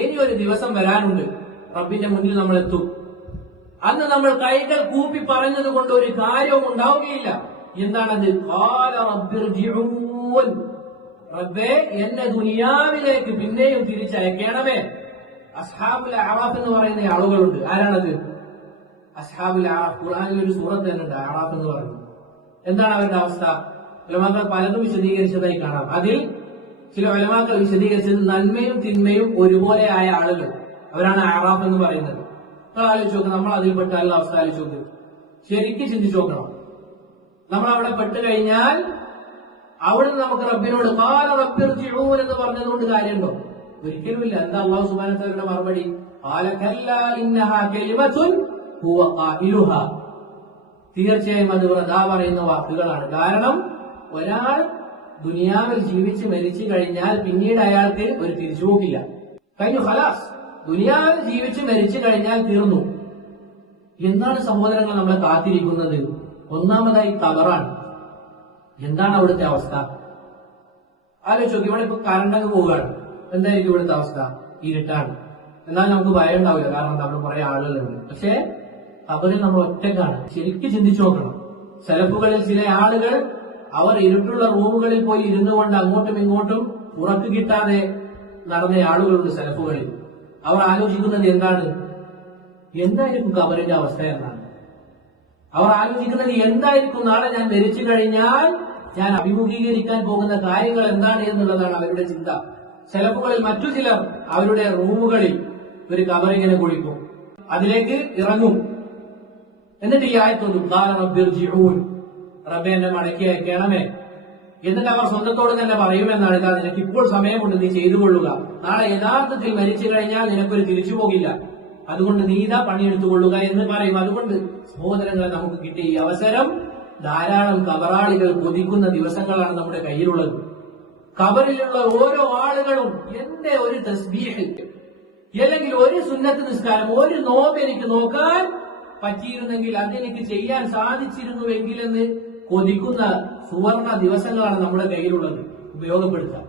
ഇനി ഒരു ദിവസം വരാനുണ്ട്, റബ്ബിന്റെ മുന്നിൽ നമ്മൾ എത്തും. അന്ന് നമ്മൾ കൈകൾ കൂപ്പി പറഞ്ഞത് കൊണ്ട് ഒരു കാര്യവും ഉണ്ടാവുകയില്ല. എന്താണത്? ഖാല റബ്ബിർജിഊൻ, റബ്ബേ എന്നെ ദുനിയാവിലേക്ക് പിന്നെയും തിരിച്ചയക്കണമേ. അസ്ഹാബുൽ അറാഫ് എന്ന് പറയുന്ന ആളുകളുണ്ട്. ആരാണത്? അസ്ഹാബുൽ അറാഫ്. ഖുർആനിൽ ഒരു സൂറത്ത് തന്നെ ഉണ്ട്, അറാഫ് എന്ന് പറയുന്നത്. എന്താണ് അവരുടെ അവസ്ഥ? ഉലമാക്കൾ പലതും വിശദീകരിച്ചതായി കാണാം. അതിൽ ചില ഉലമാക്കൾ വിശദീകരിച്ചത് നന്മയും തിന്മയും ഒരുപോലെ ആയ ആളുകൾ, അവരാണ് അറാഫ് എന്ന് പറയുന്നത്. ആലോചിച്ച് നോക്ക്, നമ്മൾ അതിൽപ്പെട്ട എല്ലാ അവസ്ഥ ആലോചിച്ച് നോക്ക്, ശരിക്കും ചിന്തിച്ചു നോക്കണം. നമ്മൾ അവിടെ പെട്ട് കഴിഞ്ഞാൽ അവിടുന്ന് നമുക്ക് റബ്ബിനോട് ഖാല റബ്ബിർജിഊൻ എന്ന് പറഞ്ഞതുകൊണ്ട് കാര്യമുണ്ടോ? ഒരിക്കലുമില്ല. എന്താ അല്ലാഹു സുബ്ഹാനഹു വ തആലയുടെ മറുപടി? ഖാല കല്ലാ ഇന്നഹാ കലിമത്തുൻ ഹുവ ഖായിലുഹാ, തീർച്ചയായും അത് വൃഥാ പറയുന്ന വാക്കുകളാണ്. കാരണം ഒരാൾ ദുനിയാവിൽ ജീവിച്ച് മരിച്ചു കഴിഞ്ഞാൽ പിന്നീട് അയാൾക്ക് ഒരു തിരിച്ചുപോക്കില്ല. കഴിഞ്ഞു, ഖലാസ്. ദുനിയാവിൽ ജീവിച്ച് മരിച്ചു കഴിഞ്ഞാൽ തീർന്നു. എന്താണ് സഹോദരങ്ങൾ നമ്മളെ കാത്തിരിക്കുന്നത്? ഒന്നാമതായി ഖബറാണ്. എന്താണ് അവിടുത്തെ അവസ്ഥ? ആലോചിച്ച് നോക്കി. ഇവിടെ ഇപ്പൊ കറണ്ടങ്ങ് പോവുകയാണ്, എന്തായിരിക്കും ഇവിടുത്തെ അവസ്ഥ? ഇരുട്ടാണ്. എന്നാൽ നമുക്ക് ഭയം ഉണ്ടാവില്ല, കാരണം നമ്മൾ കുറെ ആളുകളുണ്ട്. പക്ഷേ ഖബറിൽ നമ്മൾ ഒറ്റക്കാണ്. ശരിക്കും ചിന്തിച്ചു നോക്കണം. സലഫുകളിൽ ചില ആളുകൾ അവർ ഇരുട്ടുള്ള റൂമുകളിൽ പോയി ഇരുന്നു കൊണ്ട് അങ്ങോട്ടും ഇങ്ങോട്ടും ഉറക്ക് കിട്ടാതെ നടന്ന ആളുകളുണ്ട് സലഫുകളിൽ. അവർ ആലോചിക്കുന്നത് എന്തായിരിക്കും ഖബറിന്റെ അവസ്ഥ എന്നാണ്. അവർ ആലോചിക്കുന്നത് എന്തായിരിക്കും നാളെ ഞാൻ മരിച്ചു കഴിഞ്ഞാൽ ഞാൻ അഭിമുഖീകരിക്കാൻ പോകുന്ന കാര്യങ്ങൾ എന്താണ് എന്നുള്ളതാണ് അവരുടെ ചിന്ത. സലഫുകളിൽ മറ്റു ചിലർ അവരുടെ റൂമുകളിൽ ഒരു ഖബറിങ്ങനെ കുഴിക്കും, അതിലേക്ക് ഇറങ്ങും. എന്നിട്ട് ഈ ആയത്തൊന്നും ഖാല റബ്ബിർജിഊൻ, റബ്ബേ എന്നെ മടക്കി അയക്കണമേ. എന്നിട്ട് അവർ സ്വന്തത്തോട് തന്നെ പറയുമെന്നാണ്, ഇതാ നിനക്ക് ഇപ്പോൾ സമയമുണ്ട്, നീ ചെയ്തു കൊള്ളുക. നാളെ യഥാർത്ഥത്തിൽ മരിച്ചു കഴിഞ്ഞാൽ നിനക്കൊരു തിരിച്ചു പോകില്ല, അതുകൊണ്ട് നീ ഇതാ പണിയെടുത്തുകൊള്ളുക എന്ന് പറയും. അതുകൊണ്ട് സഹോദരങ്ങളെ, നമുക്ക് കിട്ടിയ ഈ അവസരം ധാരാളം ഖബറാളികൾ കൊതിക്കുന്ന ദിവസങ്ങളാണ് നമ്മുടെ കയ്യിലുള്ളത്. ഖബറിലുള്ള ഓരോ ആളുകളും എന്റെ ഒരു തസ്ബീഹ് അല്ലെങ്കിൽ ഒരു സുന്നത്ത് നിസ്കാരം, ഒരു നോമ്പ് എനിക്ക് നോക്കാൻ പറ്റിയിരുന്നെങ്കിൽ, അതെനിക്ക് ചെയ്യാൻ സാധിച്ചിരുന്നുവെങ്കിലെന്ന് കൊതിക്കുന്ന സുവർണ ദിവസങ്ങളാണ് നമ്മുടെ കയ്യിലുള്ളത്. ഉപയോഗപ്പെടുത്താം.